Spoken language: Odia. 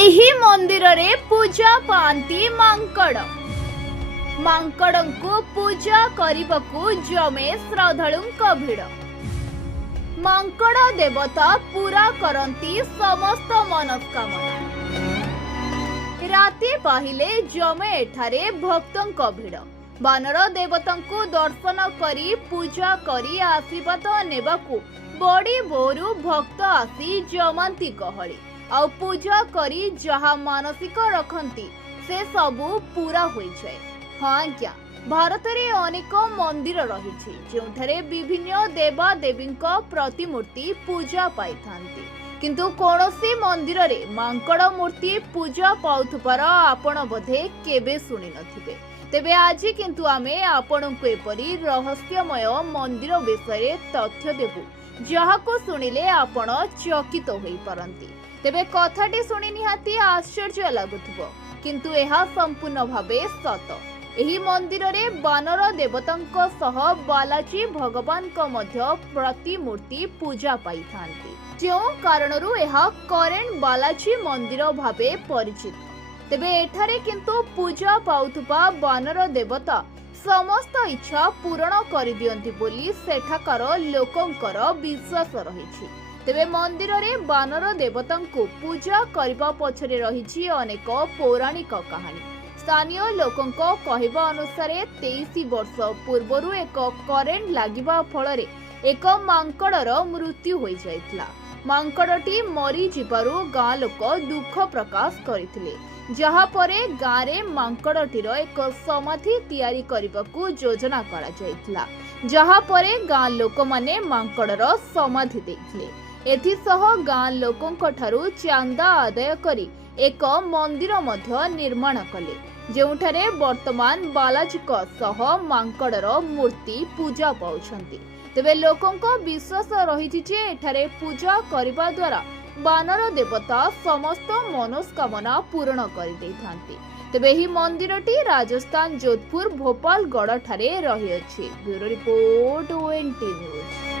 ଏହି ମନ୍ଦିରରେ ପୂଜା ପାଆନ୍ତି ମାଙ୍କଡ଼। ମାଙ୍କଡ଼ଙ୍କୁ ପୂଜା କରିବାକୁ ଜମେ ଶ୍ରଦ୍ଧାଳୁଙ୍କ ଭିଡ଼। ମାଙ୍କଡ଼ ଦେବତା ପୂରା କରନ୍ତି ସମସ୍ତ ମନସ୍କାମନା। ରାତି ପାହିଲେ ଜମେ ଏଠାରେ ଭକ୍ତଙ୍କ ଭିଡ଼। ବାନର ଦେବତାଙ୍କୁ ଦର୍ଶନ କରି ପୂଜା କରି ଆଶୀର୍ବାଦ ନେବାକୁ ବଡ଼ି ଭୋରୁ ଭକ୍ତ ଆସି ଜମାନ୍ତି ଗହଳି। ଆଉ ପୂଜା କରି ଯାହା ମାନସିକ ରଖନ୍ତି ସେ ସବୁ ପୂରା ହୋଇଯାଏ। ହଁ ଆଜ୍ଞା, ଭାରତରେ ଅନେକ ମନ୍ଦିର ରହିଛି ଯେଉଁଠାରେ ବିଭିନ୍ନ ଦେବାଦେବୀଙ୍କ ପ୍ରତିମୂର୍ତ୍ତି ପୂଜା ପାଇଥାନ୍ତି, କିନ୍ତୁ କୌଣସି ମନ୍ଦିରରେ ମାଙ୍କଡ଼ ମୂର୍ତ୍ତି ପୂଜା ପାଉଥିବାର ଆପଣ ବୋଧେ କେବେ ଶୁଣି ନଥିବେ। ତେବେ ଆଜି କିନ୍ତୁ ଆମେ ଆପଣଙ୍କୁ ଏପରି ରହସ୍ୟମୟ ମନ୍ଦିର ବିଷୟରେ ତଥ୍ୟ ଦେବୁ ଯାହାକୁ ଶୁଣିଲେ ଆପଣ ଚକିତ ହୋଇପାରନ୍ତି। ତେବେ କଥାଟି ଶୁଣି ନିହାତି ଆଶ୍ଚର୍ଯ୍ୟ ଲାଗୁଥିବ, କିନ୍ତୁ ଏହା ସମ୍ପୂର୍ଣ୍ଣ ଭାବେ ସତ। ଏହି ମନ୍ଦିରରେ ବାନର ଦେବତାଙ୍କ ସହ ବାଲାଜୀ ଭଗବାନଙ୍କ ମଧ୍ୟ ପ୍ରତିମୂର୍ତ୍ତି ପୂଜା ପାଇଥାନ୍ତି, ଯେଉଁ କାରଣରୁ ଏହା କରେଣ୍ଟ ବାଲାଜୀ ମନ୍ଦିର ଭାବେ ପରିଚିତ। ତେବେ ଏଠାରେ କିନ୍ତୁ ପୂଜା ପାଉଥିବା ବାନର ଦେବତା ସମସ୍ତ ଇଚ୍ଛା ପୂରଣ କରିଦିଅନ୍ତି ବୋଲି ସେଠାକାର ଲୋକଙ୍କର ବିଶ୍ୱାସ ରହିଛି। ତେବେ ମନ୍ଦିରରେ ବାନର ଦେବତାଙ୍କୁ ପୂଜା କରିବା ପଛରେ ରହିଛି ଅନେକ ପୌରାଣିକ କାହାଣୀ। ସ୍ଥାନୀୟ ଲୋକଙ୍କ କହିବା ଅନୁସାରେ 23 ବର୍ଷ ପୂର୍ବରୁ ଏକ କରେଣ୍ଟ ଲାଗିବା ଫଳରେ ଏକ ମାଙ୍କଡ଼ର ମୃତ୍ୟୁ ହୋଇଯାଇଥିଲା। ମାଙ୍କଡ଼ଟି ମରିଯିବାରୁ ଗାଁ ଲୋକ ଦୁଃଖ ପ୍ରକାଶ କରିଥିଲେ, ଯାହାପରେ ଗାଁରେ ମାଙ୍କଡ଼ଟିର ଏକ ସମାଧି ତିଆରି କରିବାକୁ ଯୋଜନା କରାଯାଇଥିଲା, ଯାହାପରେ ଗାଁ ଲୋକମାନେ ମାଙ୍କଡ଼ର ସମାଧି ଦେଇଥିଲେ। ଏଥିସହ ଗାଁ ଲୋକଙ୍କ ଠାରୁ ଚାନ୍ଦା ଆଦାୟ କରି ଏକ ମନ୍ଦିର ମଧ୍ୟ ନିର୍ମାଣ କଲେ, ଯେଉଁଠାରେ ବର୍ତ୍ତମାନ ବାଲାଜୀଙ୍କ ସହ ମାଙ୍କଡ଼ର ମୂର୍ତ୍ତି ପୂଜା ପାଉଛନ୍ତି। ତେବେ ଲୋକଙ୍କ ବିଶ୍ୱାସ ରହିଛି ଯେ ଏଠାରେ ପୂଜା କରିବା ଦ୍ୱାରା ବାନର ଦେବତା ସମସ୍ତ ମନସ୍କାମନା ପୂରଣ କରିଦେଇଥାନ୍ତି। ତେବେ ଏହି ମନ୍ଦିରଟି ରାଜସ୍ଥାନ, ଯୋଧପୁର, ଭୋପାଳଗଡ଼ ଠାରେ ରହିଅଛି। Bureau report, ONT news.